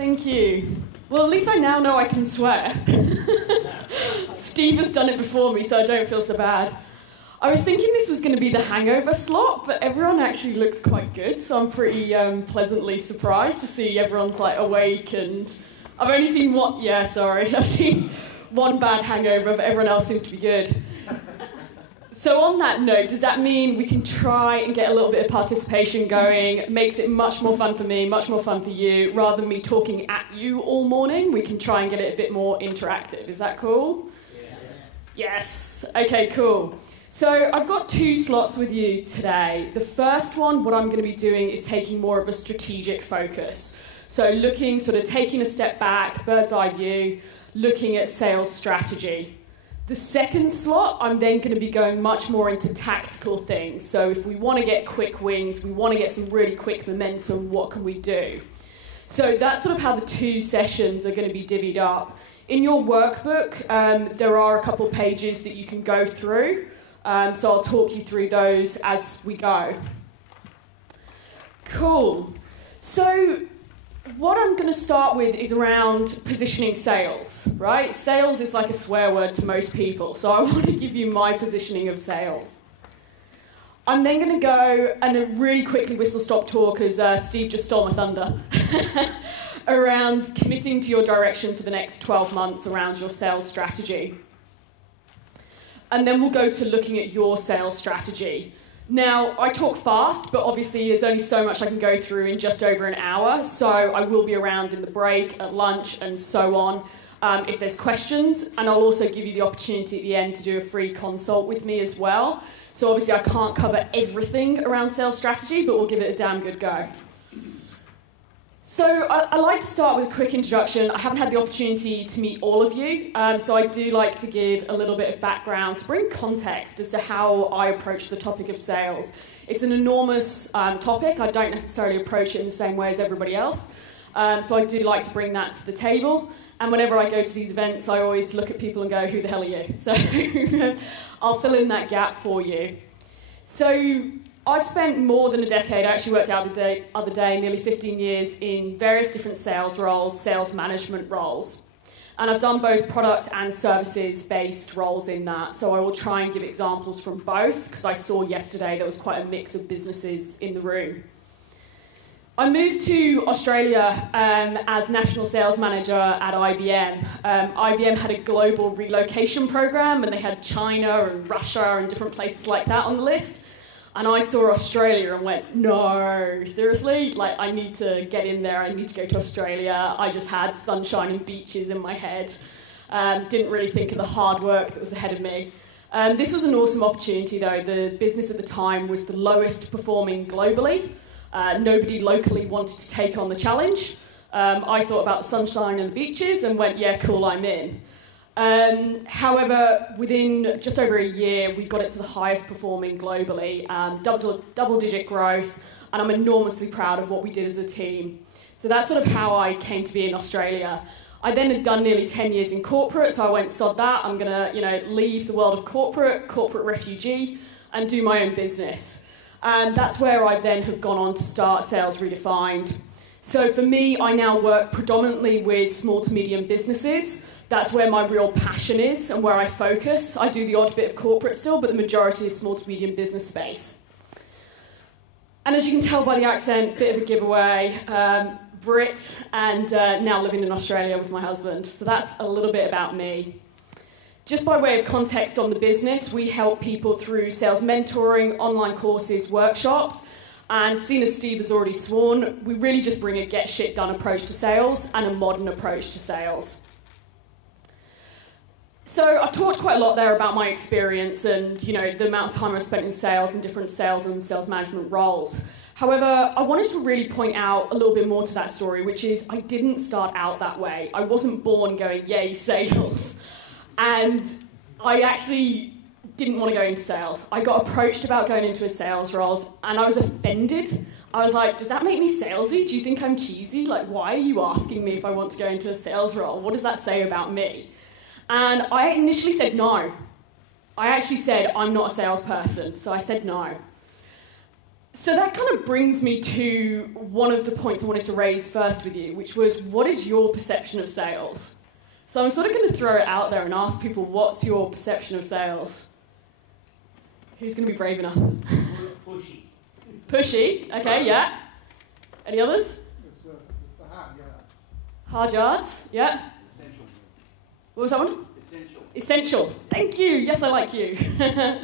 Thank you. Well, at least I now know I can swear. Steve has done it before me, so I don't feel so bad. I was thinking this was going to be the hangover slot, but everyone actually looks quite good, so I'm pretty pleasantly surprised to see everyone's like awake, and I've only seen one, I've seen one bad hangover, but everyone else seems to be good. So on that note, does that mean we can try and get a little bit of participation going? It makes it much more fun for me, much more fun for you. Rather than me talking at you all morning, we can try and get it a bit more interactive. Is that cool? Yeah. Yes. Okay, cool. So I've got 2 slots with you today. The first one, what I'm going to be doing is taking more of a strategic focus. So taking a step back, bird's eye view, looking at sales strategy. The second slot, I'm then going to be going much more into tactical things. So if we want to get quick wins, we want to get some really quick momentum, what can we do? So that's sort of how the 2 sessions are going to be divvied up. In your workbook, there are a couple pages that you can go through. So I'll talk you through those as we go. Cool. So what I'm going to start with is around positioning sales, right? Sales is like a swear word to most people, so I want to give you my positioning of sales. I'm then going to go and really quickly whistle-stop talk, because Steve just stole my thunder, around committing to your direction for the next 12 months around your sales strategy. And then we'll go to looking at your sales strategy. Now, I talk fast, but obviously there's only so much I can go through in just over an hour, so I will be around in the break, at lunch, and so on, if there's questions. And I'll also give you the opportunity at the end to do a free consult with me as well. So obviously I can't cover everything around sales strategy, but we'll give it a damn good go. So I like to start with a quick introduction. I haven't had the opportunity to meet all of you, so I do like to give a little bit of background to bring context as to how I approach the topic of sales. It's an enormous topic. I don't necessarily approach it in the same way as everybody else, so I do like to bring that to the table. And whenever I go to these events, I always look at people and go, who the hell are you? So I'll fill in that gap for you. So I've spent more than a decade, I actually worked out the other day, nearly 15 years in various different sales roles, sales management roles. And I've done both product and services-based roles in that, so I will try and give examples from both, because I saw yesterday there was quite a mix of businesses in the room. I moved to Australia as National Sales Manager at IBM. IBM had a global relocation program, and they had China and Russia and different places like that on the list. And I saw Australia and went, no, seriously? Like, I need to get in there. I need to go to Australia. I just had sunshine and beaches in my head. Didn't really think of the hard work that was ahead of me. This was an awesome opportunity, though. The business at the time was the lowest performing globally. Nobody locally wanted to take on the challenge. I thought about the sunshine and the beaches and went, yeah, cool, I'm in. However, within just over a year, we got it to the highest performing globally, double-digit growth, and I'm enormously proud of what we did as a team. So that's sort of how I came to be in Australia. I then had done nearly 10 years in corporate, so I went, sod that, I'm going to leave the world of corporate refugee, and do my own business. And that's where I then have gone on to start Sales Redefined. So for me, I now work predominantly with small to medium businesses. That's where my real passion is and where I focus. I do the odd bit of corporate still, but the majority is small to medium business space. And as you can tell by the accent, bit of a giveaway, Brit, and now living in Australia with my husband. So that's a little bit about me. Just by way of context on the business, we help people through sales mentoring, online courses, workshops, and seeing as Steve has already sworn, we really just bring a get shit done approach to sales and a modern approach to sales. So I've talked quite a lot there about my experience and, the amount of time I've spent in sales and different sales and sales management roles. However, I wanted to really point out a little bit more to that story, which is I didn't start out that way. I wasn't born going, yay, sales. And I actually didn't want to go into sales. I got approached about going into a sales role, and I was offended. I was like, does that make me salesy? Do you think I'm cheesy? Like, why are you asking me if I want to go into a sales role? What does that say about me? And I initially said no. I actually said, I'm not a salesperson, so I said no. So that kind of brings me to one of the points I wanted to raise first with you, which was, what is your perception of sales? So I'm sort of going to throw it out there and ask people, what's your perception of sales? Who's going to be brave enough? Pushy. Pushy? Okay, yeah. Any others? It's the hard yards. Hard yards? Yeah. Essential. What was that one? Essential. Essential. Thank you. Yes, I like you. Income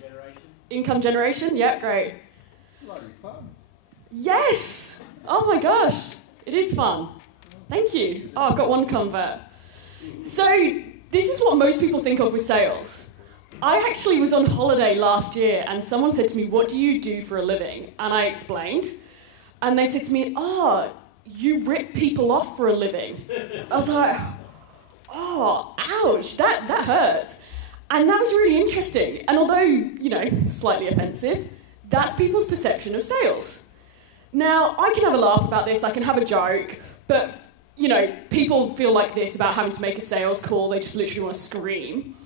generation. Income generation? Yeah, great. Bloody fun. Yes! Oh my gosh. It is fun. Thank you. Oh, I've got one convert. So, this is what most people think of with sales. I actually was on holiday last year and someone said to me, what do you do for a living? And I explained. And they said to me, oh, you rip people off for a living. I was like, oh, ouch, that hurts. And that was really interesting. And although, you know, slightly offensive, that's people's perception of sales. Now, I can have a laugh about this, I can have a joke, but, you know, people feel like this about having to make a sales call, they just literally want to scream.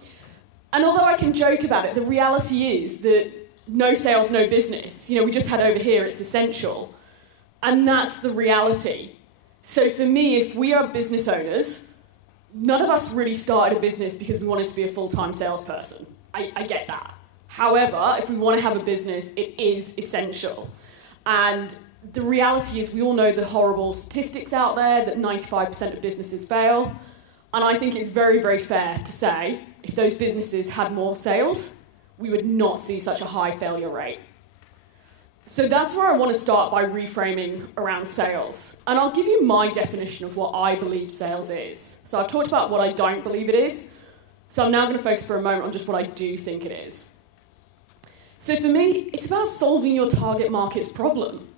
And although I can joke about it, the reality is that no sales, no business. You know, we just had over here, it's essential. And that's the reality. So for me, if we are business owners, none of us really started a business because we wanted to be a full-time salesperson. I get that. However, if we want to have a business, it is essential. And the reality is we all know the horrible statistics out there that 95% of businesses fail. And I think it's very, very fair to say if those businesses had more sales, we would not see such a high failure rate. So that's where I want to start by reframing around sales. And I'll give you my definition of what I believe sales is. So I've talked about what I don't believe it is. So I'm now going to focus for a moment on just what I do think it is. So for me, it's about solving your target market's problem.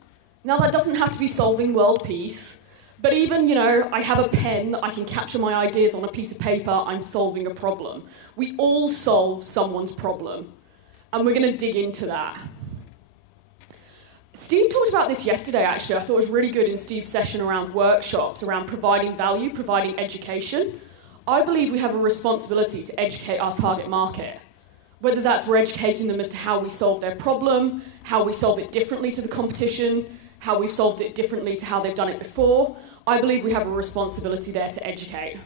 Now that doesn't have to be solving world peace. But even, you know, I have a pen, I can capture my ideas on a piece of paper, I'm solving a problem. We all solve someone's problem. And we're going to dig into that. Steve talked about this yesterday, actually. I thought it was really good in Steve's session around workshops, around providing value, providing education. I believe we have a responsibility to educate our target market. Whether that's we're educating them as to how we solve their problem, how we solve it differently to the competition, how we've solved it differently to how they've done it before. I believe we have a responsibility there to educate.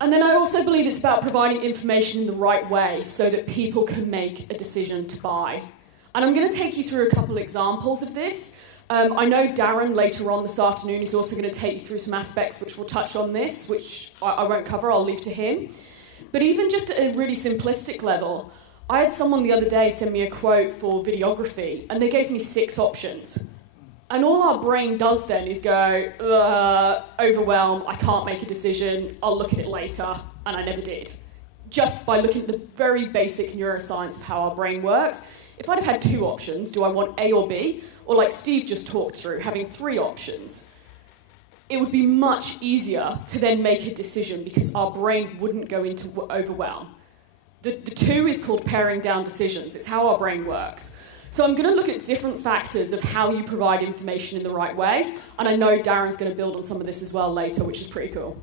And then I also believe it's about providing information in the right way so that people can make a decision to buy. And I'm going to take you through a couple examples of this. I know Darren later on this afternoon is also going to take you through some aspects which will touch on this, which I won't cover, I'll leave to him. But even just at a really simplistic level, I had someone the other day send me a quote for videography, and they gave me 6 options. And all our brain does then is go, overwhelm, I can't make a decision, I'll look at it later, and I never did. Just by looking at the very basic neuroscience of how our brain works. If I'd have had 2 options, do I want A or B? Or like Steve just talked through, having 3 options, it would be much easier to then make a decision because our brain wouldn't go into overwhelm. The 2 is called paring down decisions. It's how our brain works. So I'm going to look at different factors of how you provide information in the right way, and I know Darren's going to build on some of this as well later, which is pretty cool.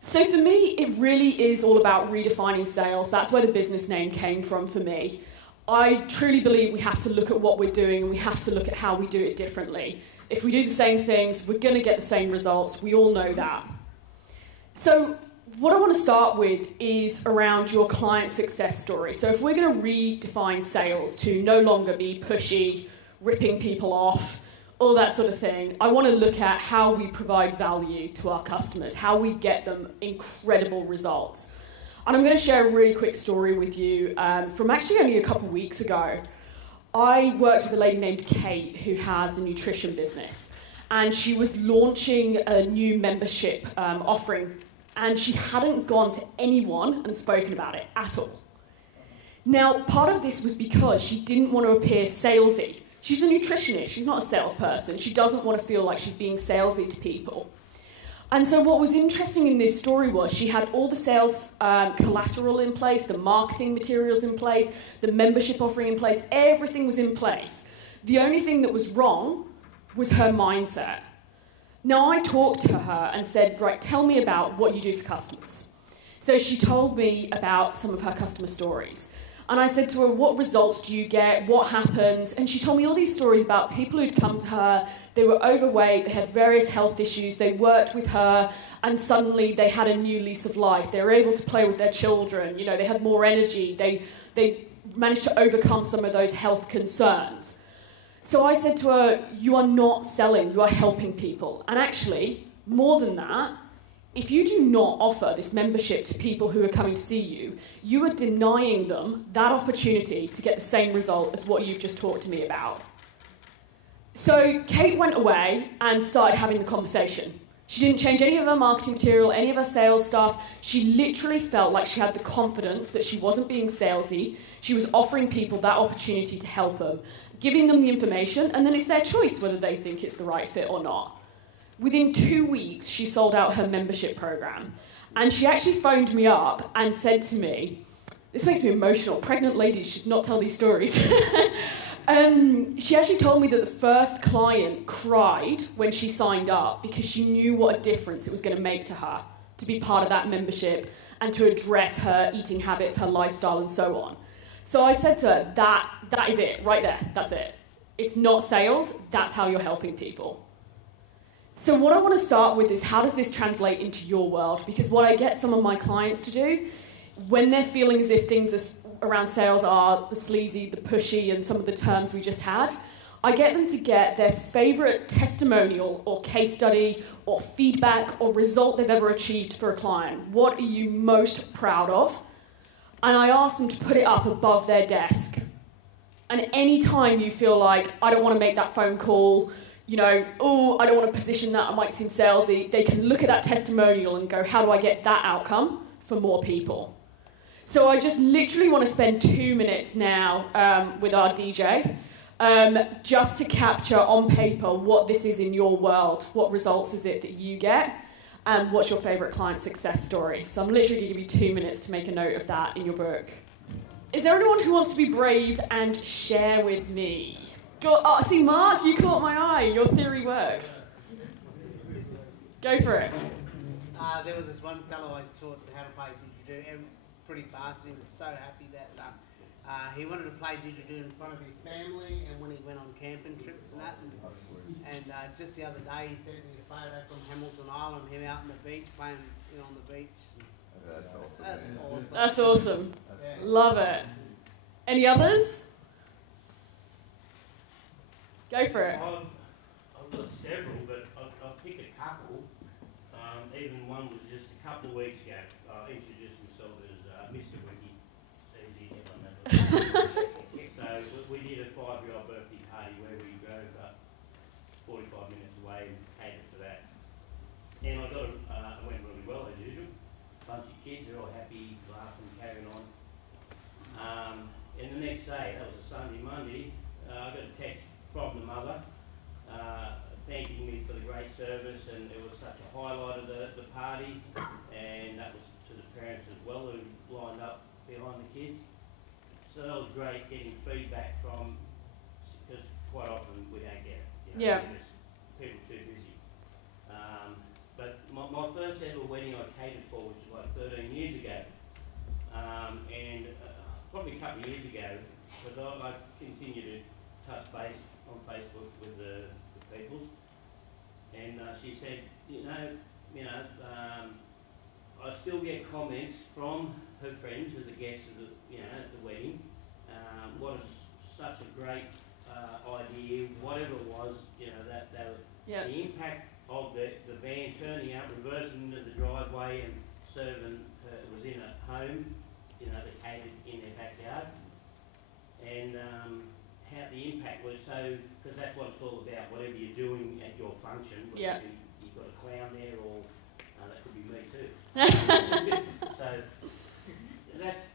So for me, it really is all about redefining sales. That's where the business name came from for me. I truly believe we have to look at what we're doing and we have to look at how we do it differently. If we do the same things, we're going to get the same results. We all know that. So what I want to start with is around your client success story. So if we're going to redefine sales to no longer be pushy, ripping people off, all that sort of thing, I want to look at how we provide value to our customers, how we get them incredible results. And I'm going to share a really quick story with you from actually only a couple of weeks ago. I worked with a lady named Kate who has a nutrition business, and she was launching a new membership offering, and she hadn't gone to anyone and spoken about it at all. Now, part of this was because she didn't want to appear salesy. She's a nutritionist, she's not a salesperson. She doesn't want to feel like she's being salesy to people. And so what was interesting in this story was she had all the sales collateral in place, the marketing materials in place, the membership offering in place, everything was in place. The only thing that was wrong was her mindset. Now I talked to her and said, right, tell me about what you do for customers. So she told me about some of her customer stories. And I said to her, what results do you get? What happens? And she told me all these stories about people who'd come to her, they were overweight, they had various health issues, they worked with her, and suddenly they had a new lease of life. They were able to play with their children, you know, they had more energy, they managed to overcome some of those health concerns. So I said to her, you are not selling, you are helping people. And actually, more than that, if you do not offer this membership to people who are coming to see you, you are denying them that opportunity to get the same result as what you've just talked to me about. So Kate went away and started having the conversation. She didn't change any of her marketing material, any of her sales stuff. She literally felt like she had the confidence that she wasn't being salesy. She was offering people that opportunity to help them, giving them the information, and then it's their choice whether they think it's the right fit or not. Within 2 weeks, she sold out her membership program. And she actually phoned me up and said to me, this makes me emotional, pregnant ladies should not tell these stories. She actually told me that the first client cried when she signed up because she knew what a difference it was going to make to her to be part of that membership and to address her eating habits, her lifestyle, and so on. So I said to her, that is it, right there, that's it. It's not sales, that's how you're helping people. So what I want to start with is how does this translate into your world? Because what I get some of my clients to do, when they're feeling as if things around sales are the sleazy, the pushy, and some of the terms we just had, I get them to get their favourite testimonial or case study or feedback or result they've ever achieved for a client. What are you most proud of? And I ask them to put it up above their desk. And any time you feel like, I don't want to make that phone call, you know, oh, I don't want to position that, I might seem salesy, they can look at that testimonial and go, how do I get that outcome for more people? So I just literally want to spend 2 minutes now with our DJ just to capture on paper what this is in your world, what results is it that you get, and what's your favourite client success story. So I'm literally going to give you 2 minutes to make a note of that in your book. Is there anyone who wants to be brave and share with me? Go, oh, see, Mark, you caught my eye. Your theory works. Go for it. There was this one fellow I taught how to play didgeridoo pretty fast, and he was so happy that he wanted to play didgeridoo in front of his family and when he went on camping trips and that. And just the other day, he sent me a photo from Hamilton Island, him out on the beach, playing on the beach. That's awesome. That's awesome. Yeah. Love it. Any others? Go for it. I've got several, but I've picked a couple. Even one was just a couple of weeks ago. I introduced myself as Mr. Wiki. So easy to remember. So we did a 5-year-old birthday party where we drove 45 minutes away and catered for that. And I got it went really well as usual. Bunch of kids, they're all happy, laughing, carrying on. And the next day, that was a Sunday, Monday, I got a text from the mother thanking me for the great service, and it was such a highlight of the party, and that was to the parents as well who lined up behind the kids. So that was great getting feedback from, because quite often we don't get it. You know, Yeah. because people are too busy. But my first ever wedding I catered for, which was like 13 years ago, and probably a couple of years ago, because I continue to touch base on Facebook with the peoples, and she said, I still get comments from her friends, who are the guests of at the wedding. What is such a great idea, whatever it was, that Yeah. the impact of the van turning out, reversing into the driveway and serving her, it was in a home, they catered in their backyard, and how the impact was, so, because that's what it's all about, whatever you're doing at your function, whether Yeah. you've got a clown there, or that could be me too. So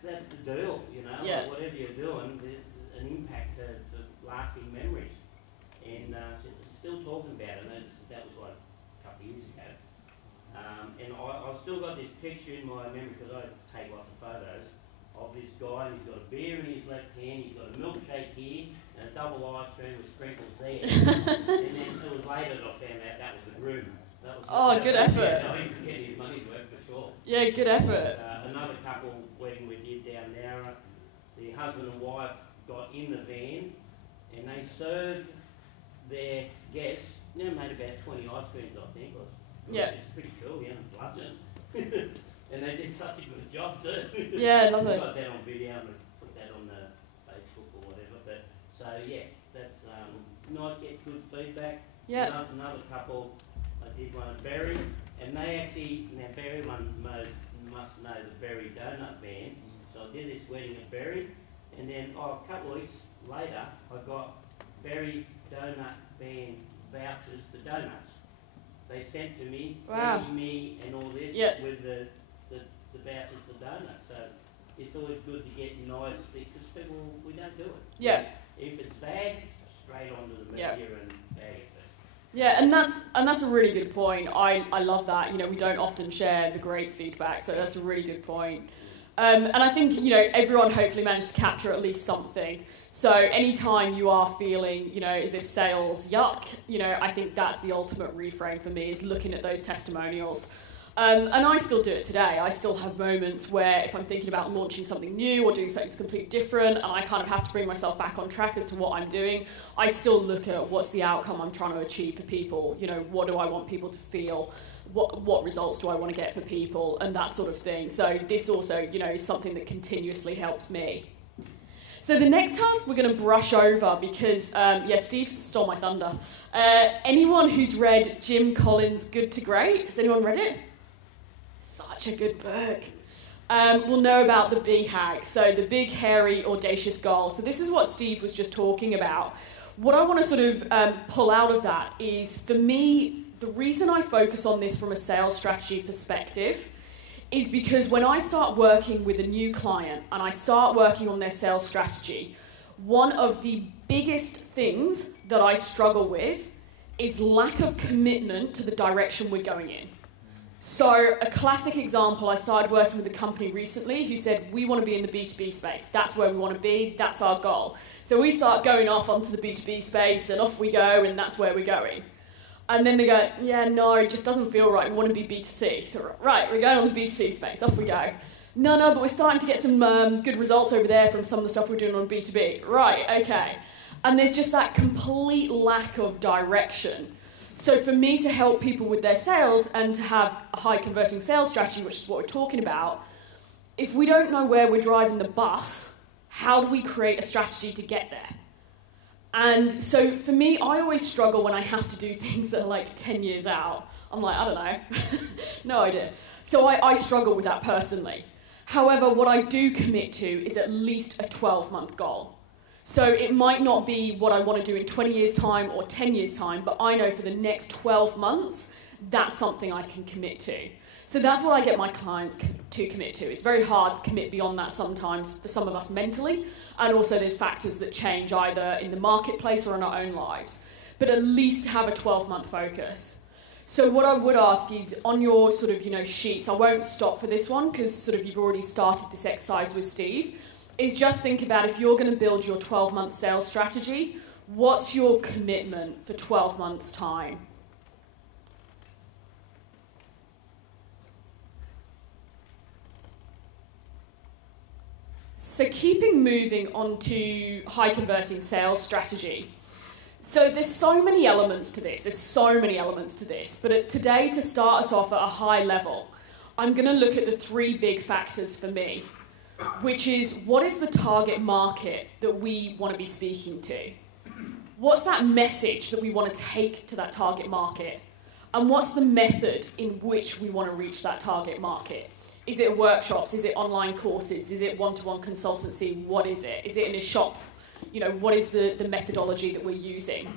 that's the deal, Yeah. like whatever you're doing, there's an impact to lasting memories, and still talking about it, and that was like a couple of years ago, and I've still got this picture in my memory, because I take lots of photos of this guy, and he's got a beer in his left hand, he's got a milkshake here, and a double ice cream with sprinkles there. And then it was later that I found out that was the groom. That was Good effort. So he could get his money's worth for sure. Yeah, good effort. Another couple wedding we did down Nowra, the husband and wife got in the van and they served their guests, made about 20 ice creams, I think. It's pretty cool, bludgeon. And they did such a good job too. Yeah, lovely. We got that on video and we put that on the Facebook or whatever. But so that's nice, get good feedback. Yeah. Another couple, I did one at Berry, and they actually, now Berry must know the Berry Donut Band. So I did this wedding at Berry, and then a couple of weeks later, I got Berry Donut Band vouchers for donuts. They sent to me, thanking me and all this with the vouchers for donuts. So it's always good to get nice, because people, we don't do it. Yeah. If it's bad, straight onto the media and bag it. Yeah, and that's a really good point. I love that. We don't often share the great feedback, so that's a really good point. And I think, everyone hopefully managed to capture at least something. So anytime you are feeling, as if sales, yuck, I think that's the ultimate reframe for me, is looking at those testimonials. And I still do it today. I still have moments where if I'm thinking about launching something new or doing something completely different and I kind of have to bring myself back on track as to what I'm doing, I still look at what's the outcome I'm trying to achieve for people. What do I want people to feel? What results do I want to get for people? And that sort of thing. So this also, is something that continuously helps me. So the next task we're going to brush over because, Steve stole my thunder. Anyone who's read Jim Collins' Good to Great? Has anyone read it? Such a good book. We'll know about the BHAG, so the big, hairy, audacious goal. So this is what Steve was just talking about. What I want to sort of pull out of that is, for me, the reason I focus on this from a sales strategy perspective is because when I start working with a new client and I start working on their sales strategy, one of the biggest things that I struggle with is lack of commitment to the direction we're going in. So a classic example, I started working with a company recently who said, we want to be in the B2B space. That's where we want to be. That's our goal. So we start going off onto the B2B space and off we go, and that's where we're going. And then they go, yeah, no, it just doesn't feel right. We want to be B2C. So, right, we're going on the B2C space. Off we go. No, but we're starting to get some good results over there from some of the stuff we're doing on B2B. Right, okay. And there's just that complete lack of direction. So for me to help people with their sales and to have a high converting sales strategy, which is what we're talking about, if we don't know where we're driving the bus, how do we create a strategy to get there? And so for me, I always struggle when I have to do things that are like 10 years out. I'm like, I don't know, no idea. So I struggle with that personally. However, what I do commit to is at least a 12-month goal. So it might not be what I want to do in 20 years' time or 10 years' time, but I know for the next 12 months, that's something I can commit to. So that's what I get my clients to commit to. It's very hard to commit beyond that sometimes for some of us mentally, and also there's factors that change either in the marketplace or in our own lives. But at least have a 12-month focus. So what I would ask is, on your sort of, sheets, I won't stop for this one because sort of you've already started this exercise with Steve, is just think about if you're going to build your 12-month sales strategy, what's your commitment for 12 months' time? So keeping moving on to high converting sales strategy. So there's so many elements to this. But today, to start us off at a high level, I'm going to look at the three big factors for me, which is, what is the target market that we want to be speaking to? What's that message that we want to take to that target market? And what's the method in which we want to reach that target market? Is it workshops? Is it online courses? Is it one-to-one consultancy? What is it? Is it in a shop? What is the methodology that we're using?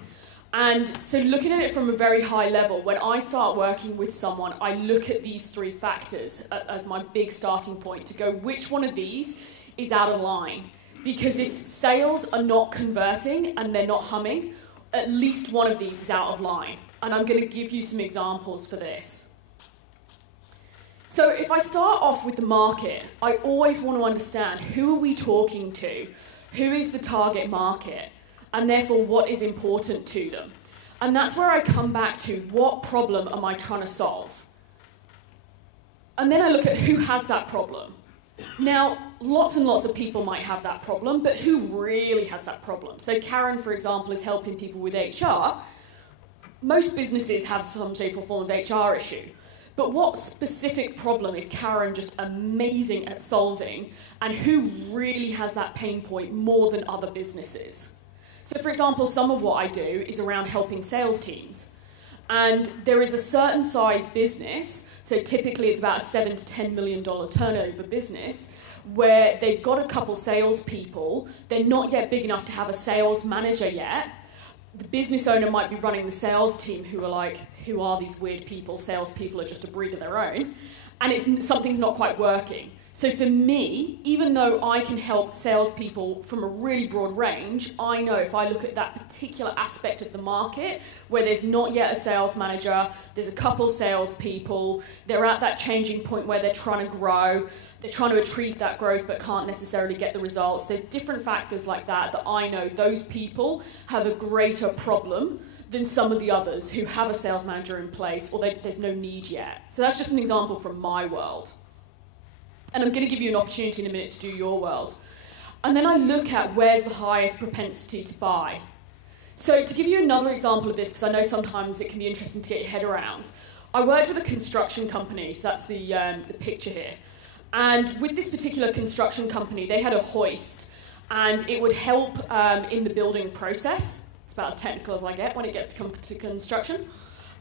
And so looking at it from a very high level, when I start working with someone, I look at these three factors as my big starting point to go, which one of these is out of line? Because if sales are not converting and they're not humming, at least one of these is out of line. And I'm going to give you some examples for this. So if I start off with the market, I always want to understand, who are we talking to? Who is the target market? And therefore, what is important to them? And that's where I come back to, what problem am I trying to solve? And then I look at who has that problem. Now, lots and lots of people might have that problem, but who really has that problem? So Karen, for example, is helping people with HR. Most businesses have some shape or form of HR issue. But what specific problem is Karen just amazing at solving, and who really has that pain point more than other businesses? So, for example, some of what I do is around helping sales teams. And there is a certain size business, so typically it's about a $7 to $10 million turnover business, where they've got a couple salespeople. They're not yet big enough to have a sales manager yet. The business owner might be running the sales team, who are like, who are these weird people? Salespeople are just a breed of their own. And something's not quite working. So for me, even though I can help salespeople from a really broad range, I know if I look at that particular aspect of the market where there's not yet a sales manager, there's a couple salespeople, they're at that changing point where they're trying to grow, they're trying to achieve that growth but can't necessarily get the results. There's different factors like that I know those people have a greater problem than some of the others who have a sales manager in place or there's no need yet. So that's just an example from my world. And I'm going to give you an opportunity in a minute to do your world. And then I look at where's the highest propensity to buy. So to give you another example of this, because I know sometimes it can be interesting to get your head around, I worked with a construction company, so that's the picture here. And with this particular construction company, they had a hoist, and it would help in the building process. It's about as technical as I get when it gets to come to construction.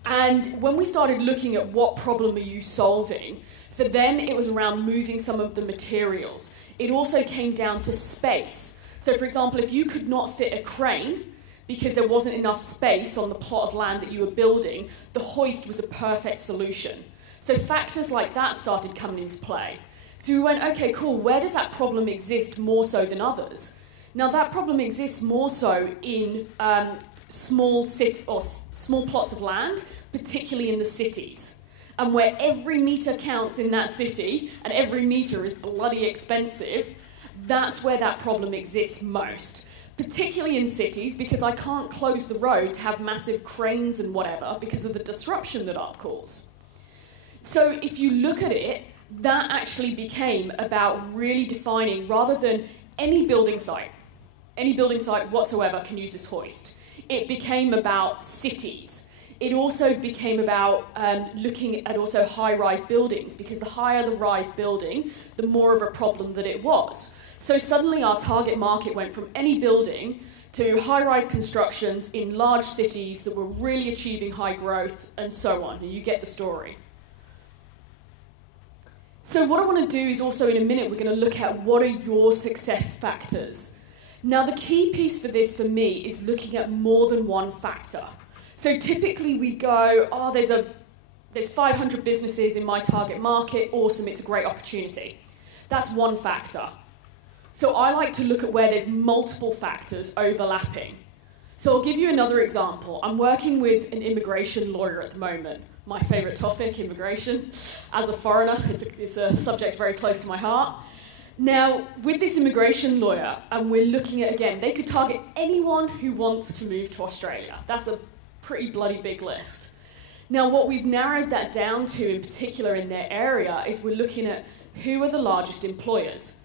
And when we started looking at what problem are you solving, for them it was around moving some of the materials. It also came down to space. So for example, if you could not fit a crane because there wasn't enough space on the plot of land that you were building, the hoist was a perfect solution. So factors like that started coming into play. So we went, okay, cool, where does that problem exist more so than others? Now that problem exists more so in small plots of land, particularly in the cities. And where every metre counts in that city, and every metre is bloody expensive, that's where that problem exists most. Particularly in cities, because I can't close the road to have massive cranes and whatever because of the disruption that art causes. So if you look at it, that actually became about really defining, rather than any building site whatsoever can use this hoist, it became about cities. It also became about looking at also high-rise buildings, because the higher the rise building, the more of a problem that it was. So suddenly our target market went from any building to high-rise constructions in large cities that were really achieving high growth and so on, and you get the story. So what I want to do is also in a minute we're going to look at what are your success factors. Now the key piece for this for me is looking at more than one factor. So typically we go, there's 500 businesses in my target market, awesome, it's a great opportunity. That's one factor. So I like to look at where there's multiple factors overlapping. So I'll give you another example. I'm working with an immigration lawyer at the moment. My favourite topic, immigration. As a foreigner, it's a subject very close to my heart. Now, with this immigration lawyer, and we're looking at, again, they could target anyone who wants to move to Australia. That's a pretty bloody big list. Now, what we've narrowed that down to, in particular in their area, is we're looking at who are the largest employers,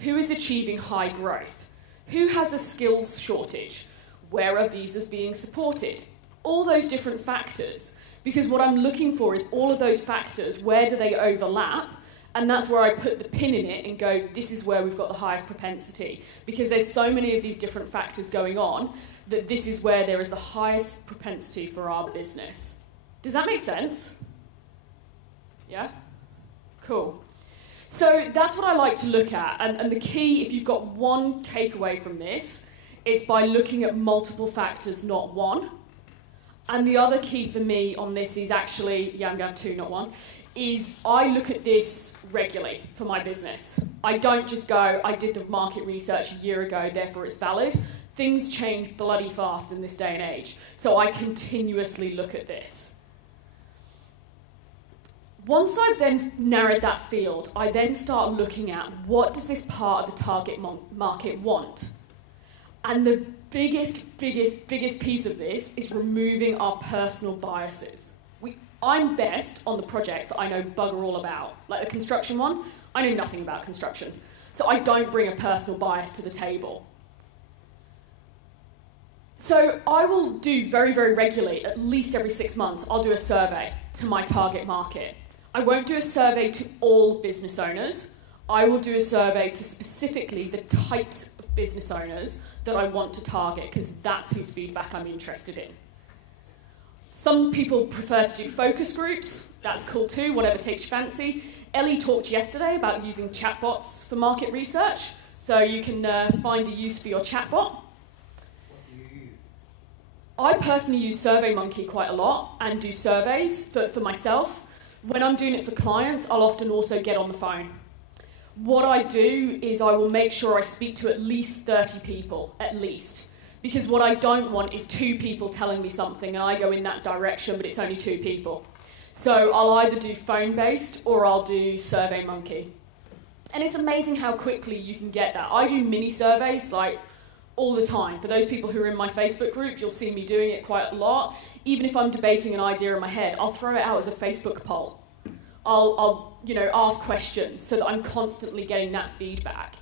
who is achieving high growth, who has a skills shortage, where are visas being supported, all those different factors. Because what I'm looking for is all of those factors, where do they overlap? And that's where I put the pin in it and go, this is where we've got the highest propensity. Because there's so many of these different factors going on that this is where there is the highest propensity for our business. Does that make sense? Yeah? Cool. So that's what I like to look at. And the key, if you've got one takeaway from this, is by looking at multiple factors, not one. And the other key for me on this is actually, I'm going to have two, not one, is I look at this regularly for my business. I don't just go, I did the market research a year ago, therefore it's valid. Things change bloody fast in this day and age. So I continuously look at this. Once I've then narrowed that field, I then start looking at what does this part of the target market want? And the biggest piece of this is removing our personal biases. I'm best on the projects that I know bugger all about. Like the construction one, I know nothing about construction. So I don't bring a personal bias to the table. So I will do very, very regularly, at least every 6 months, I'll do a survey to my target market. I won't do a survey to all business owners. I will do a survey to specifically the types of business owners that I want to target, because that's whose feedback I'm interested in. Some people prefer to do focus groups. That's cool too, whatever takes your fancy. Ellie talked yesterday about using chatbots for market research, so you can find a use for your chatbot. I personally use SurveyMonkey quite a lot and do surveys for myself. When I'm doing it for clients, I'll often also get on the phone. What I do is I will make sure I speak to at least 30 people, at least. Because what I don't want is 2 people telling me something and I go in that direction, but it's only 2 people. So I'll either do phone-based or I'll do SurveyMonkey. And it's amazing how quickly you can get that. I do mini surveys like all the time. For those people who are in my Facebook group, you'll see me doing it quite a lot. Even if I'm debating an idea in my head, I'll throw it out as a Facebook poll. I'll ask questions so that I'm constantly getting that feedback.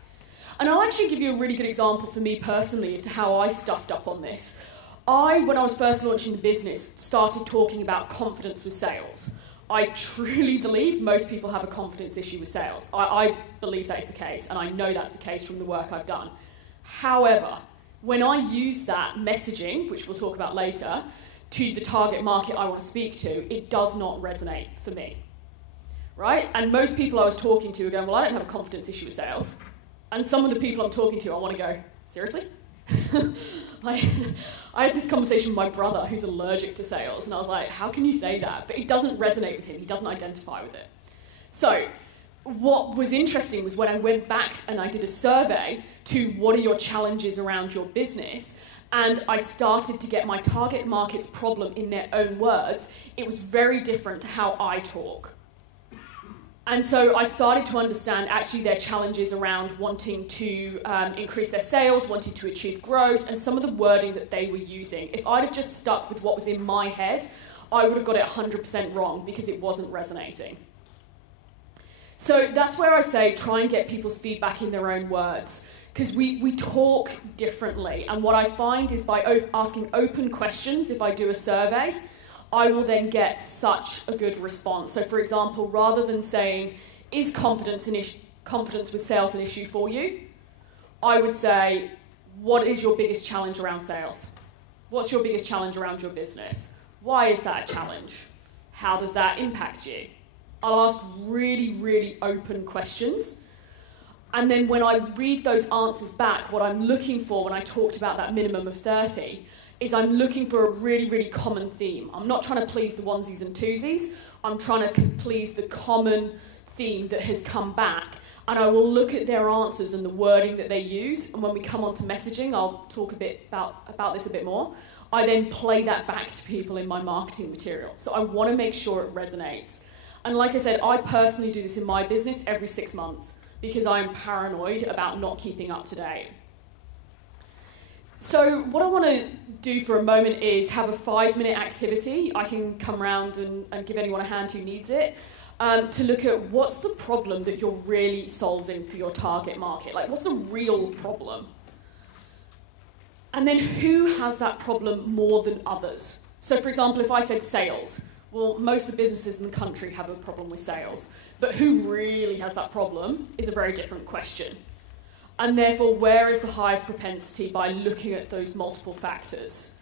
And I'll actually give you a really good example for me personally as to how I stuffed up on this. When I was first launching the business, started talking about confidence with sales. I truly believe most people have a confidence issue with sales. I believe that is the case, and I know that's the case from the work I've done. However, when I use that messaging, which we'll talk about later, to the target market I want to speak to, it does not resonate for me, right? And most people I was talking to are going, well, I don't have a confidence issue with sales. And some of the people I'm talking to, I want to go, seriously? I had this conversation with my brother who's allergic to sales, and I was like, how can you say that? But it doesn't resonate with him. He doesn't identify with it. So what was interesting was when I went back and I did a survey to what are your challenges around your business, and I started to get my target market's problem in their own words, it was very different to how I talk. And so I started to understand actually their challenges around wanting to increase their sales, wanting to achieve growth, and some of the wording that they were using. If I'd have just stuck with what was in my head, I would have got it 100% wrong because it wasn't resonating. So that's where I say try and get people's feedback in their own words, because we talk differently. And what I find is by asking open questions, if I do a survey, I will then get such a good response. So for example, rather than saying, is confidence with sales an issue for you? I would say, what is your biggest challenge around sales? What's your biggest challenge around your business? Why is that a challenge? How does that impact you? I'll ask really, really open questions. And then when I read those answers back, what I'm looking for when I talked about that minimum of 30 is I'm looking for a really, really common theme. I'm not trying to please the onesies and twosies. I'm trying to please the common theme that has come back. And I will look at their answers and the wording that they use. And when we come on to messaging, I'll talk a bit about this a bit more. I then play that back to people in my marketing material. So I want to make sure it resonates. And like I said, I personally do this in my business every 6 months because I'm paranoid about not keeping up to date. So what I want to do for a moment is have a 5-minute activity. I can come around and give anyone a hand who needs it, to look at what's the problem that you're really solving for your target market. Like, what's a real problem? And then who has that problem more than others? So for example, if I said sales, well, most of the businesses in the country have a problem with sales. But who really has that problem is a very different question. And therefore, where is the highest propensity by looking at those multiple factors?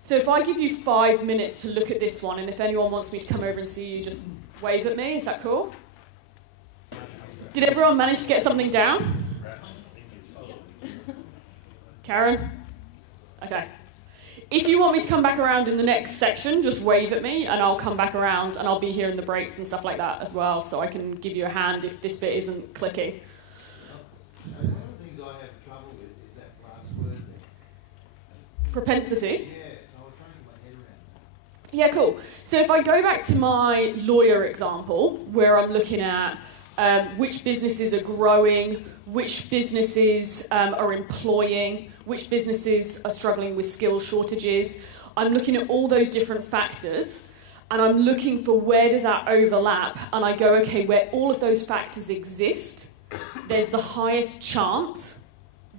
So if I give you 5 minutes to look at this one, and if anyone wants me to come over and see you, just wave at me. Is that cool? Did everyone manage to get something down? Karen? Okay. If you want me to come back around in the next section, just wave at me, and I'll come back around, and I'll be here in the breaks and stuff like that as well, so I can give you a hand if this bit isn't clicking. Propensity? Yeah, so I was trying to get my head around that. Yeah, cool. So if I go back to my lawyer example, where I'm looking at which businesses are growing, which businesses are employing, which businesses are struggling with skill shortages, I'm looking at all those different factors, and I'm looking for where does that overlap, and I go, okay, where all of those factors exist, there's the highest chance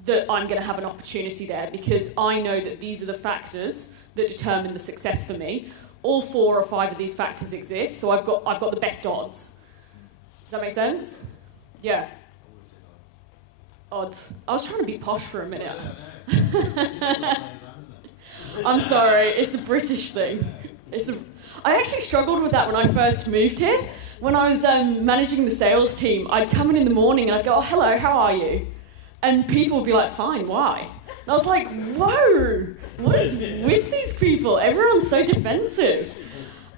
that I'm going to have an opportunity there, because I know that these are the factors that determine the success for me. All 4 or 5 of these factors exist, so I've got the best odds. Does that make sense? Yeah. Odds. I was trying to be posh for a minute. I'm sorry, it's the British thing. I actually struggled with that when I first moved here. When I was managing the sales team, I'd come in the morning and I'd go, oh, hello, how are you? And people would be like, fine, why? And I was like, whoa, what is with these people? Everyone's so defensive.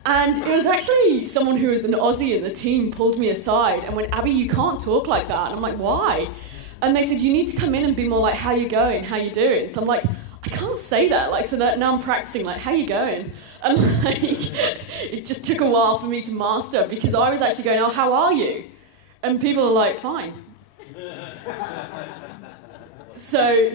And it was actually someone who was an Aussie in the team pulled me aside and went, Abbie, you can't talk like that. And I'm like, why? And they said, you need to come in and be more like, how you going, how you doing? So I'm like, I can't say that. Like, so that now I'm practicing, like, how you going? And like, it just took a while for me to master, because I was actually going, oh, how are you? And people are like, fine. So,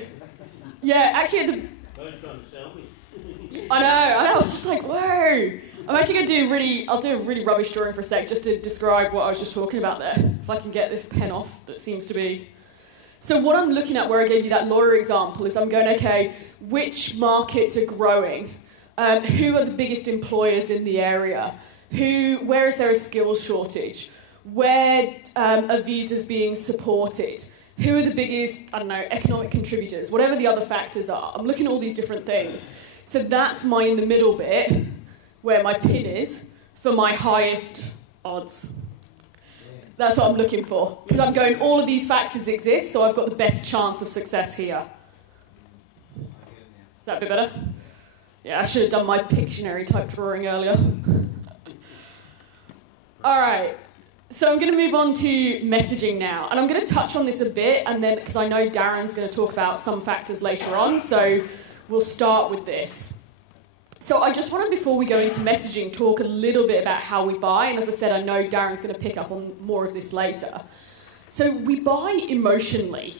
yeah, actually, Don't try to sell me. I know, I was just like, whoa. I'm actually going to I'll do a really rubbish drawing for a sec, just to describe what I was just talking about there, if I can get this pen off that seems to be... So what I'm looking at, where I gave you that lawyer example, is I'm going, okay, which markets are growing? Who are the biggest employers in the area? Where is there a skills shortage? Where are visas being supported? Who are the biggest, economic contributors? Whatever the other factors are. I'm looking at all these different things. So that's my in the middle bit, where my pin is, for my highest odds. That's what I'm looking for. Because I'm going, all of these factors exist, so I've got the best chance of success here. Is that a bit better? Yeah, I should have done my Pictionary type drawing earlier. All right. So I'm going to move on to messaging now. And I'm going to touch on this a bit, and then, because I know Darren's going to talk about some factors later on, so we'll start with this. So I just want to, before we go into messaging, talk a little bit about how we buy. And as I said, I know Darren's going to pick up on more of this later. So we buy emotionally,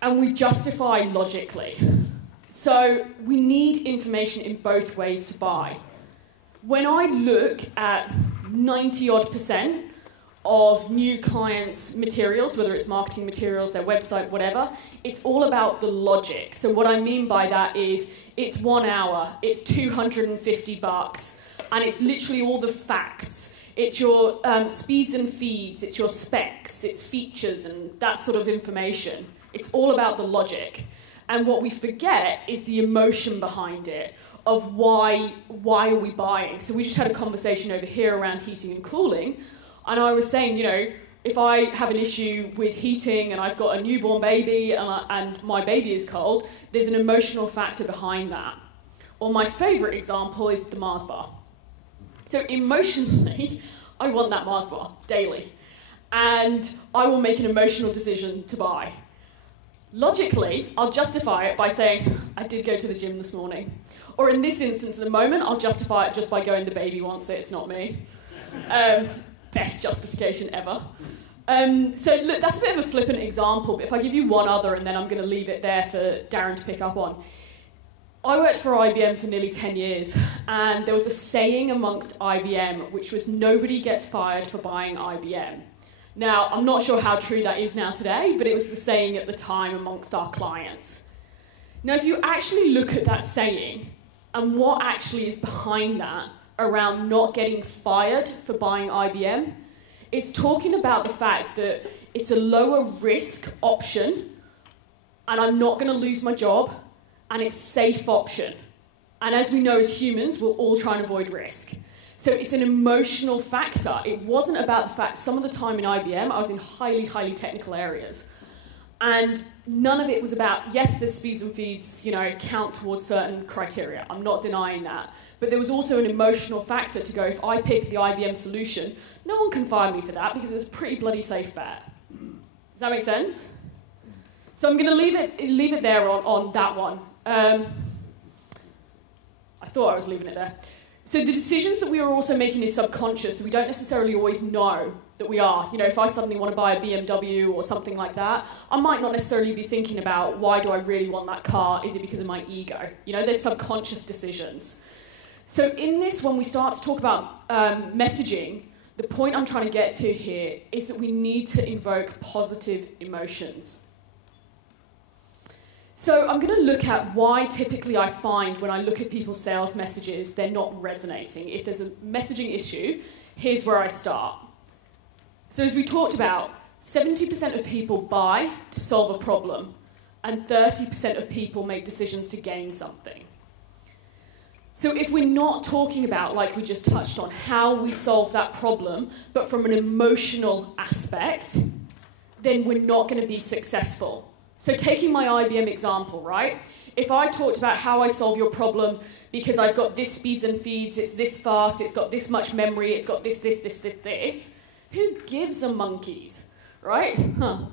and we justify logically. So we need information in both ways to buy. When I look at 90-odd% of new clients' materials, whether it's marketing materials, their website, whatever, it's all about the logic. So what I mean by that is it's 1 hour, it's $250, and it's literally all the facts. It's your speeds and feeds, it's your specs, it's features and that sort of information. It's all about the logic. And what we forget is the emotion behind it, of why are we buying. So we just had a conversation over here around heating and cooling, and I was saying, if I have an issue with heating and I've got a newborn baby and my baby is cold, there's an emotional factor behind that. Or my favourite example is the Mars bar. So emotionally, I want that Mars bar daily, and I will make an emotional decision to buy. Logically, I'll justify it by saying, I did go to the gym this morning. Or in this instance, at the moment, I'll justify it just by going, the baby wants it, it's not me. Best justification ever. So look, that's a bit of a flippant example, but if I give you one other, and then I'm going to leave it there for Darren to pick up on. I worked for IBM for nearly 10 years, and there was a saying amongst IBM, which was, nobody gets fired for buying IBM. Now, I'm not sure how true that is now today, but it was the saying at the time amongst our clients. Now, if you actually look at that saying, and what actually is behind that, around not getting fired for buying IBM, it's talking about the fact that it's a lower risk option, and I'm not going to lose my job, and it's a safe option. And as we know as humans, we'll all try and avoid risk. So it's an emotional factor. It wasn't about the fact, some of the time in IBM, I was in highly, highly technical areas. And none of it was about, yes, the speeds and feeds, count towards certain criteria. I'm not denying that. But there was also an emotional factor to go, if I pick the IBM solution, no one can fire me for that because it's a pretty bloody safe bet. Does that make sense? So I'm going to leave it there on that one. I thought I was leaving it there. So the decisions that we are also making is subconscious, so we don't necessarily always know that we are. If I suddenly want to buy a BMW or something like that, I might not necessarily be thinking about, why do I really want that car? Is it because of my ego? There's subconscious decisions. So in this, when we start to talk about messaging, the point I'm trying to get to here is that we need to invoke positive emotions. So I'm going to look at why typically I find when I look at people's sales messages, they're not resonating. If there's a messaging issue, here's where I start. So as we talked about, 70% of people buy to solve a problem, and 30% of people make decisions to gain something. So if we're not talking about, like we just touched on, how we solve that problem, but from an emotional aspect, then we're not going to be successful. So taking my IBM example, right? If I talked about how I solve your problem because I've got this speeds and feeds, it's this fast, it's got this much memory, it's got this, who gives a monkeys, right?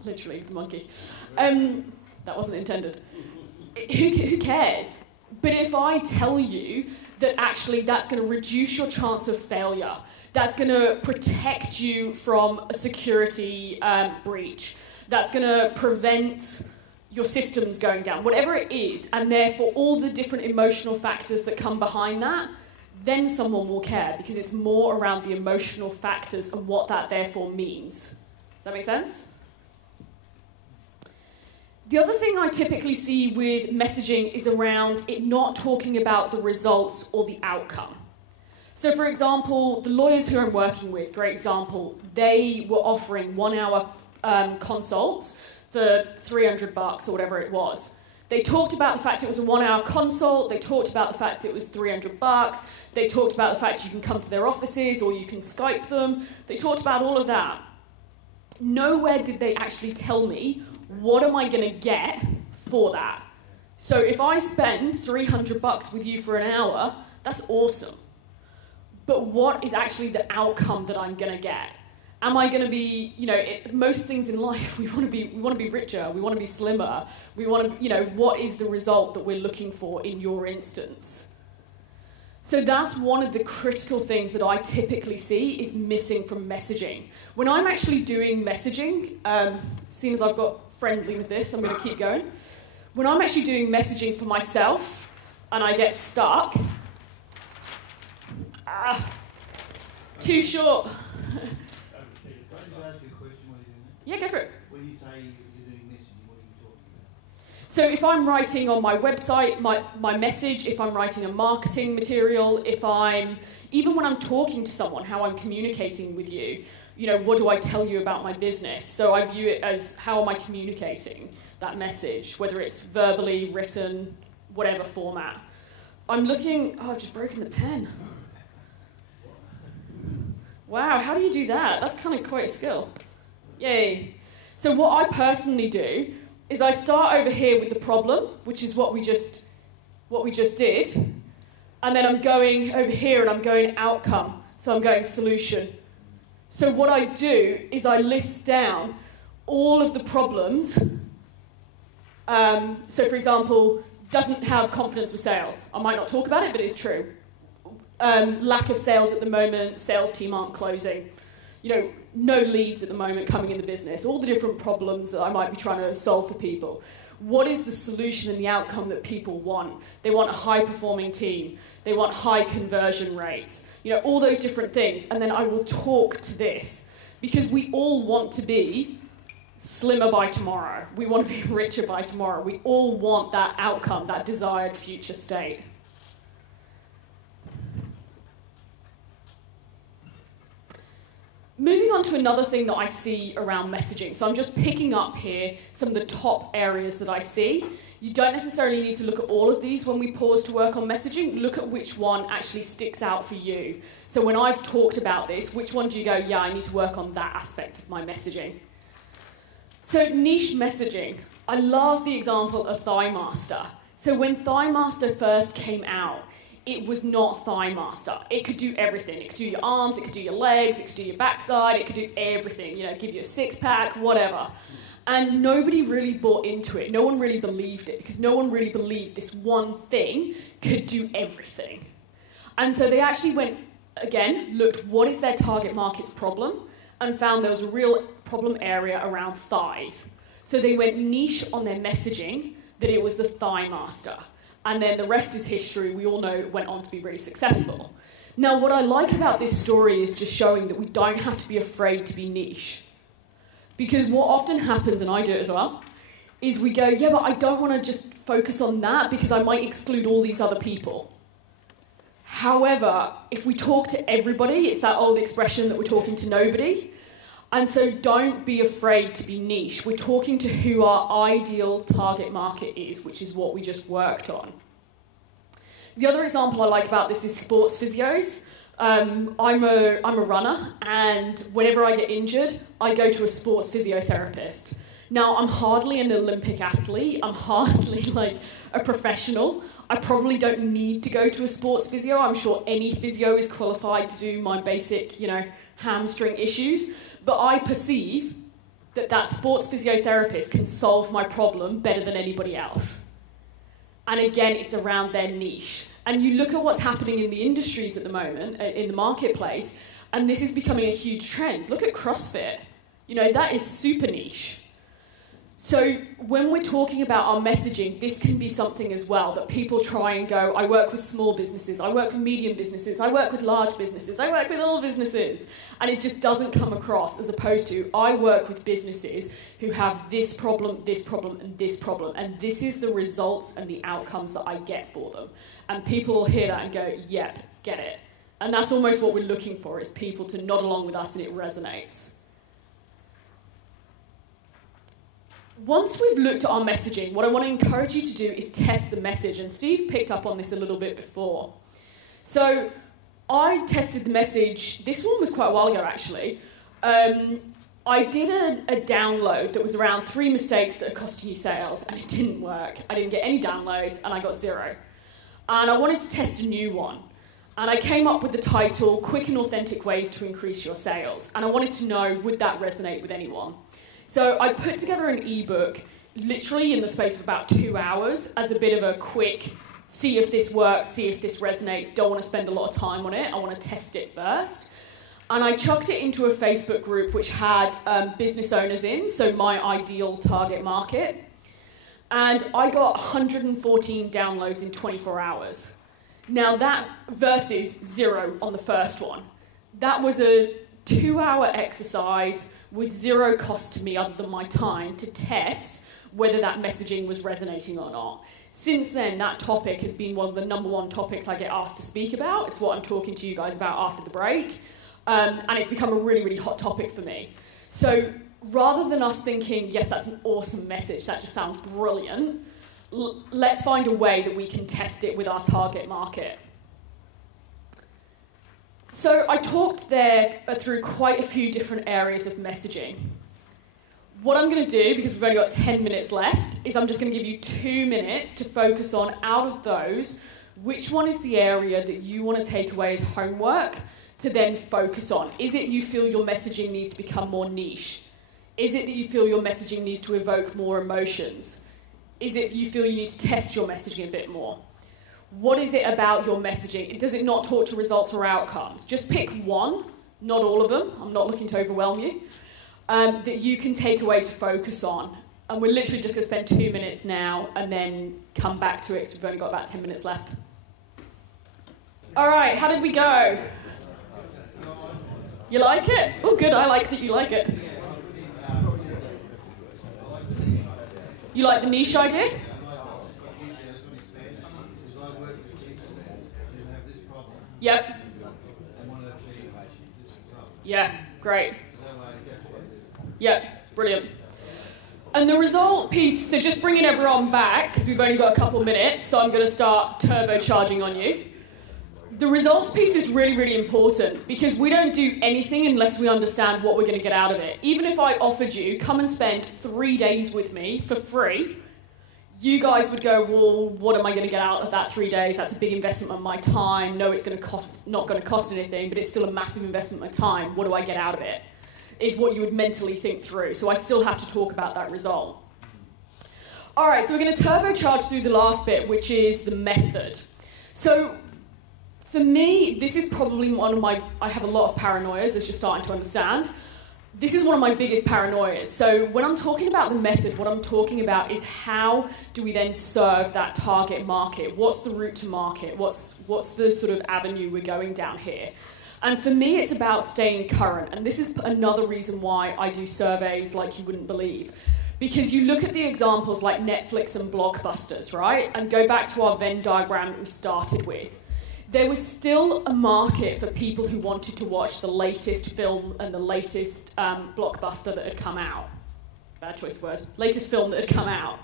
Literally, monkey. That wasn't intended. Who cares? But if I tell you that actually that's going to reduce your chance of failure, that's going to protect you from a security breach, that's going to prevent your systems going down, whatever it is, and therefore all the different emotional factors that come behind that, then someone will care, because it's more around the emotional factors and what that therefore means. Does that make sense? The other thing I typically see with messaging is around it not talking about the results or the outcome. So for example, the lawyers who I'm working with, great example, they were offering 1 hour consults for $300 or whatever it was. They talked about the fact it was a 1 hour consult, they talked about the fact it was $300, they talked about the fact you can come to their offices or you can Skype them, they talked about all of that. Nowhere did they actually tell me, what am I going to get for that? So if I spend $300 with you for an hour, that's awesome. But what is actually the outcome that I'm going to get? Am I going to be, most things in life, we want to be richer, we want to be slimmer, we want to, what is the result that we're looking for in your instance? So that's one of the critical things that I typically see is missing from messaging. When I'm actually doing messaging, seems I've got friendly with this, I'm going to keep going. When I'm actually doing messaging for myself and I get stuck, too short. Yeah, go for it. When you say you're doing messaging, what are you talking about? So if I'm writing on my website, my message, if I'm writing a marketing material, even when I'm talking to someone, how I'm communicating with you, what do I tell you about my business? So I view it as how am I communicating that message, whether it's verbally, written, whatever format. I'm looking, I've just broken the pen. Wow, how do you do that? That's kind of quite a skill. Yay. So what I personally do is I start over here with the problem, which is what we just did, and then I'm going over here and I'm going outcome, so I'm going solution. So what I do is I list down all of the problems. So for example, doesn't have confidence with sales. I might not talk about it, but it's true. Lack of sales at the moment, sales team aren't closing. No leads at the moment coming in the business, all the different problems that I might be trying to solve for people. What is the solution and the outcome that people want? They want a high-performing team. They want high conversion rates. All those different things. And then I will talk to this. Because we all want to be slimmer by tomorrow. We want to be richer by tomorrow. We all want that outcome, that desired future state. Moving on to another thing that I see around messaging. So I'm just picking up here some of the top areas that I see. You don't necessarily need to look at all of these when we pause to work on messaging. Look at which one actually sticks out for you. So when I've talked about this, which one do you go, yeah, I need to work on that aspect of my messaging? So niche messaging. I love the example of Thigh Master. So when Thigh Master first came out, it was not Thigh Master. It could do everything. It could do your arms, it could do your legs, it could do your backside, it could do everything, give you a six-pack, whatever. And nobody really bought into it. No one really believed it, because no one really believed this one thing could do everything. And so they actually went, again, looked what is their target market's problem, and found there was a real problem area around thighs. So they went niche on their messaging, that it was the Thigh Master. And then the rest is history. We all know it went on to be really successful. Now, what I like about this story is just showing that we don't have to be afraid to be niche. Because what often happens, and I do it as well, is we go, yeah, but I don't want to just focus on that because I might exclude all these other people. However, if we talk to everybody, it's that old expression that we're talking to nobody. And so don't be afraid to be niche. We're talking to who our ideal target market is, which is what we just worked on. The other example I like about this is sports physios. I'm a runner, and whenever I get injured, I go to a sports physiotherapist. Now, I'm hardly an Olympic athlete. I'm hardly like a professional. I probably don't need to go to a sports physio. I'm sure any physio is qualified to do my basic, hamstring issues. But I perceive that sports physiotherapist can solve my problem better than anybody else. And again, it's around their niche. And you look at what's happening in the industries at the moment, in the marketplace, and this is becoming a huge trend. Look at CrossFit. That is super niche. So when we're talking about our messaging, this can be something as well, that people try and go, I work with small businesses, I work with medium businesses, I work with large businesses, I work with all businesses. And it just doesn't come across, as opposed to, I work with businesses who have this problem, and this problem, and this is the results and the outcomes that I get for them. And people will hear that and go, yep, get it. And that's almost what we're looking for, is people to nod along with us and it resonates. Once we've looked at our messaging, what I want to encourage you to do is test the message. And Steve picked up on this a little bit before. So I tested the message. This one was quite a while ago, actually. I did a download that was around 3 mistakes that are costing you sales, and it didn't work. I didn't get any downloads, and I got 0. And I wanted to test a new one. And I came up with the title, Quick and Authentic Ways to Increase Your Sales. And I wanted to know, would that resonate with anyone? So I put together an ebook, literally in the space of about 2 hours, as a bit of a quick, see if this works, see if this resonates, don't want to spend a lot of time on it, I want to test it first. And I chucked it into a Facebook group which had business owners in, so my ideal target market. And I got 114 downloads in 24 hours. Now that versus 0 on the first one. That was a 2-hour exercise with 0 cost to me other than my time to test whether that messaging was resonating or not. Since then, that topic has been one of the #1 topics I get asked to speak about. It's what I'm talking to you guys about after the break. And it's become a really, really hot topic for me. So rather than us thinking, yes, that's an awesome message, that just sounds brilliant, let's find a way that we can test it with our target market. So I talked there through quite a few different areas of messaging. What I'm going to do, because we've only got 10 minutes left, is I'm just going to give you 2 minutes to focus on, out of those, which one is the area that you want to take away as homework to then focus on. Is it you feel your messaging needs to become more niche? Is it that you feel your messaging needs to evoke more emotions? Is it you feel you need to test your messaging a bit more? What is it about your messaging? Does it not talk to results or outcomes? Just pick one, not all of them. I'm not looking to overwhelm you. That you can take away to focus on. And we're literally just going to spend 2 minutes now and then come back to it because we've only got about 10 minutes left. All right, how did we go? You like it? Oh, good, I like that you like it. You like the niche idea? Yep. Yeah, great. Yep, brilliant. And the result piece, so just bringing everyone back, because we've only got a couple minutes, so I'm going to start turbocharging on you. The results piece is really, really important, because we don't do anything unless we understand what we're going to get out of it. Even if I offered you, come and spend 3 days with me for free, you guys would go, well, what am I going to get out of that 3 days? That's a big investment of my time. No, it's going to cost, not going to cost anything, but it's still a massive investment of my time. What do I get out of it? Is what you would mentally think through. So I still have to talk about that result. All right, so we're going to turbocharge through the last bit, which is the method. So for me, this is probably one of my, I have a lot of paranoias, as you're starting to understand. this is one of my biggest paranoias. So when I'm talking about the method, what I'm talking about is how do we then serve that target market? What's the route to market? What's the sort of avenue we're going down here? And for me, it's about staying current. And this is another reason why I do surveys like you wouldn't believe. Because you look at the examples like Netflix and Blockbusters, right? And go back to our Venn diagram that we started with. There was still a market for people who wanted to watch the latest film and the latest blockbuster that had come out. Bad choice of words. Latest film that had come out.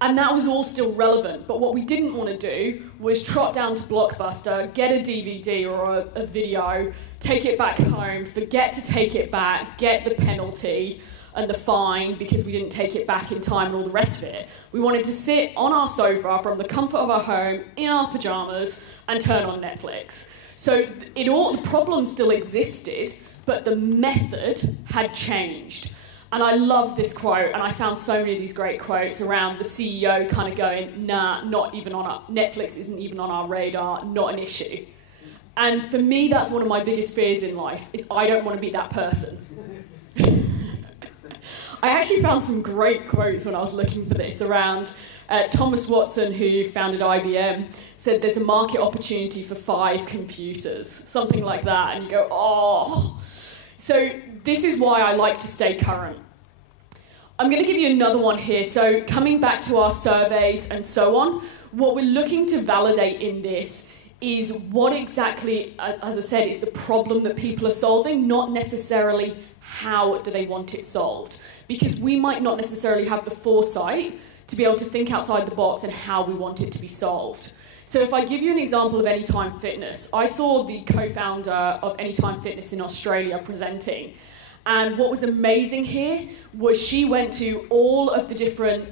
And that was all still relevant. But what we didn't want to do was trot down to Blockbuster, get a DVD or a video, take it back home, forget to take it back, get the penalty and the fine because we didn't take it back in time and all the rest of it. We wanted to sit on our sofa from the comfort of our home, in our pyjamas, and turn on Netflix. So the problem still existed, but the method had changed. And I love this quote, and I found so many of these great quotes around the CEO kind of going, nah, not even on Netflix isn't even on our radar, not an issue. And for me, that's one of my biggest fears in life, is I don't want to be that person. I actually found some great quotes when I was looking for this around Thomas Watson, who founded IBM, said there's a market opportunity for 5 computers, something like that, and you go, oh. So this is why I like to stay current. I'm going to give you another one here. So coming back to our surveys and so on, what we're looking to validate in this is what exactly, as I said, is the problem that people are solving, not necessarily how do they want it solved. Because we might not necessarily have the foresight to be able to think outside the box and how we want it to be solved. So if I give you an example of Anytime Fitness, I saw the co-founder of Anytime Fitness in Australia presenting. And what was amazing here was she went to all of the different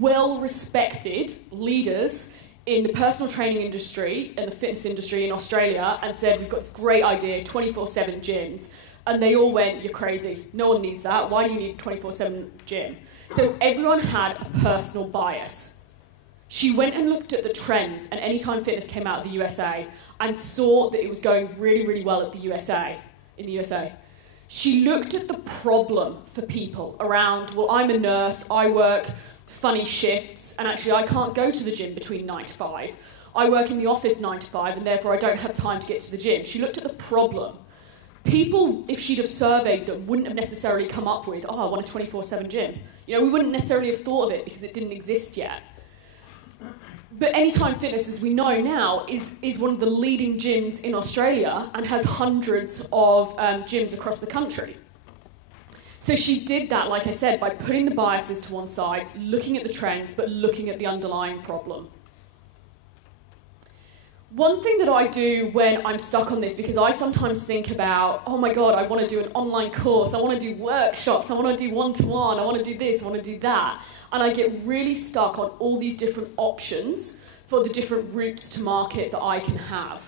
well-respected leaders in the personal training industry and the fitness industry in Australia and said, we've got this great idea, 24/7 gyms. And they all went, you're crazy. No one needs that. Why do you need a 24/7 gym? So everyone had a personal bias. She went and looked at the trends, and Anytime Fitness came out of the USA and saw that it was going really, really well in the USA. She looked at the problem for people around, well, I'm a nurse, I work funny shifts, and actually I can't go to the gym between 9 to 5. I work in the office 9 to 5, and therefore I don't have time to get to the gym. She looked at the problem. People, if she'd have surveyed them, wouldn't have necessarily come up with, I want a 24/7 gym. You know, we wouldn't necessarily have thought of it because it didn't exist yet. But Anytime Fitness, as we know now, is one of the leading gyms in Australia and has hundreds of gyms across the country. So she did that, like I said, by putting the biases to one side, looking at the trends, but looking at the underlying problem. One thing that I do when I'm stuck on this, because I sometimes think about, oh my God, I want to do an online course, I want to do workshops, I want to do one-to-one, I want to do this, I want to do that. And I get really stuck on all these different options for the different routes to market that I can have.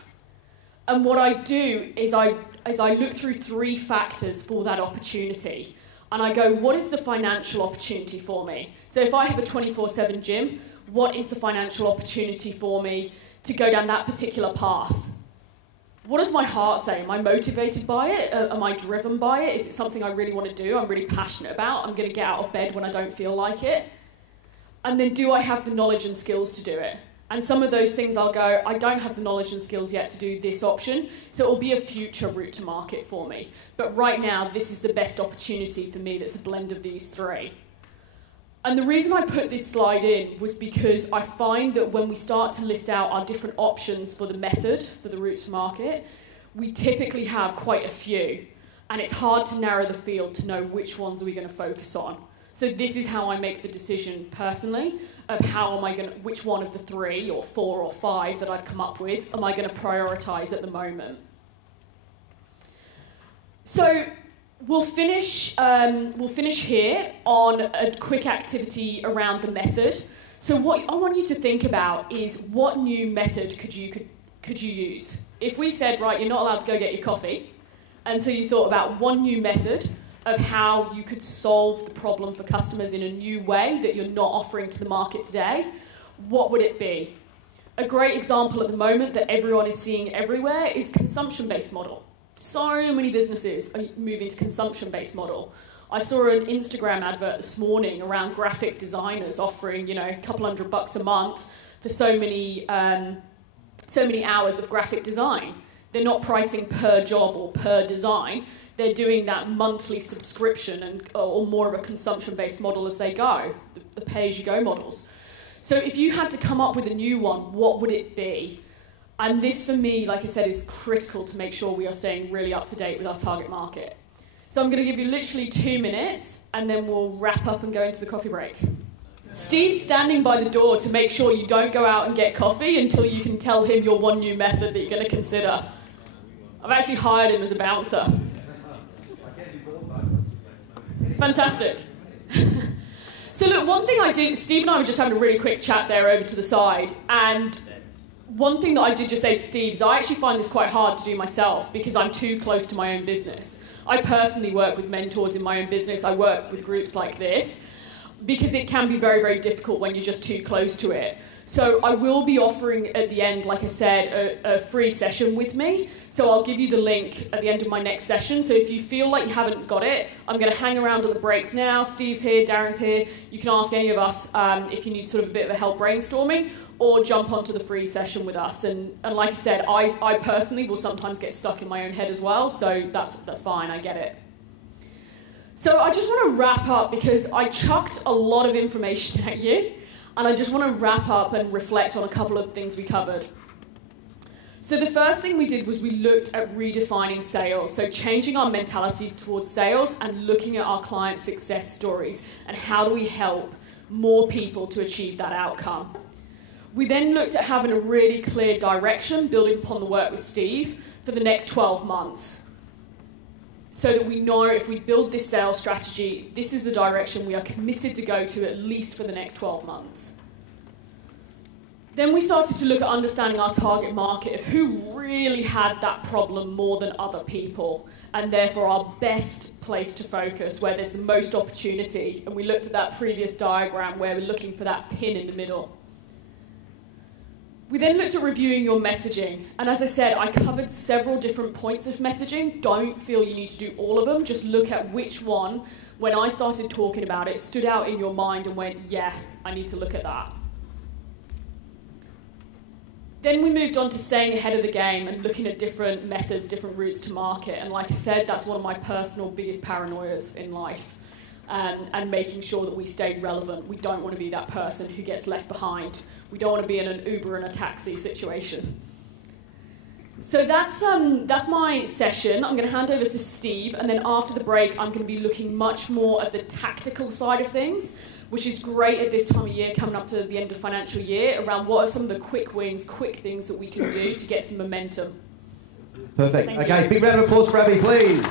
And what I do is I look through 3 factors for that opportunity. And I go, what is the financial opportunity for me? So if I have a 24/7 gym, what is the financial opportunity for me to go down that particular path? What does my heart say? Am I motivated by it? Am I driven by it? Is it something I really want to do? I'm really passionate about. I'm going to get out of bed when I don't feel like it. And then do I have the knowledge and skills to do it? And some of those things I'll go, I don't have the knowledge and skills yet to do this option, so it will be a future route to market for me. But right now, this is the best opportunity for me that's a blend of these 3. And the reason I put this slide in was because I find that when we start to list out our different options for the method, for the route to market, we typically have quite a few. And it's hard to narrow the field to know which ones are we going to focus on. So this is how I make the decision personally of which one of the 3 or 4 or 5 that I've come up with am I going to prioritise at the moment. So we'll finish here on a quick activity around the method. So what I want you to think about is what new method could you use? If we said, right, you're not allowed to go get your coffee until you thought about one new method of how you could solve the problem for customers in a new way that you're not offering to the market today, what would it be? A great example at the moment that everyone is seeing everywhere is consumption-based model. So many businesses are moving to consumption-based model. I saw an Instagram advert this morning around graphic designers offering, a couple $100 a month for so many hours of graphic design. They're not pricing per job or per design. They're doing that monthly subscription or more of a consumption-based model as they go, the pay-as-you-go models. So if you had to come up with a new one, what would it be? And this, for me, like I said, is critical to make sure we are staying really up to date with our target market. So I'm going to give you literally 2 minutes, and then we'll wrap up and go into the coffee break. Steve's standing by the door to make sure you don't go out and get coffee until you can tell him your one new method that you're going to consider. I've actually hired him as a bouncer. Fantastic. So look, one thing I did, Steve and I were just having a really quick chat there over to the side, and one thing that I did just say to Steve is I actually find this quite hard to do myself because I'm too close to my own business. I personally work with mentors in my own business. I work with groups like this because it can be very, very difficult when you're just too close to it. So I will be offering at the end, like I said, a free session with me. So I'll give you the link at the end of my next session. So if you feel like you haven't got it, I'm going to hang around at the breaks now. Steve's here, Darren's here. You can ask any of us if you need sort of a bit of a help brainstorming, or jump onto the free session with us. And like I said, I personally will sometimes get stuck in my own head as well, so that's fine, I get it. So I just want to wrap up because I chucked a lot of information at you, and I just want to wrap up and reflect on a couple of things we covered. So the first thing we did was we looked at redefining sales, so changing our mentality towards sales and looking at our client success stories and how do we help more people to achieve that outcome. We then looked at having a really clear direction, building upon the work with Steve, for the next 12 months. So that we know if we build this sales strategy, this is the direction we are committed to go to at least for the next 12 months. Then we started to look at understanding our target market of who really had that problem more than other people, and therefore our best place to focus, where there's the most opportunity. And we looked at that previous diagram where we're looking for that pin in the middle. We then looked at reviewing your messaging, and as I said, I covered several different points of messaging. Don't feel you need to do all of them, just look at which one, when I started talking about it, stood out in your mind and went, yeah, I need to look at that. Then we moved on to staying ahead of the game and looking at different methods, different routes to market, and like I said, that's one of my personal biggest paranoias in life. And making sure that we stay relevant. We don't want to be that person who gets left behind. We don't want to be in an Uber and a taxi situation. So that's my session. I'm going to hand over to Steve, and then after the break, I'm going to be looking much more at the tactical side of things, which is great at this time of year, coming up to the end of financial year, around what are some of the quick wins, quick things that we can do to get some momentum. Perfect. Okay, big round of applause for Abbie, please.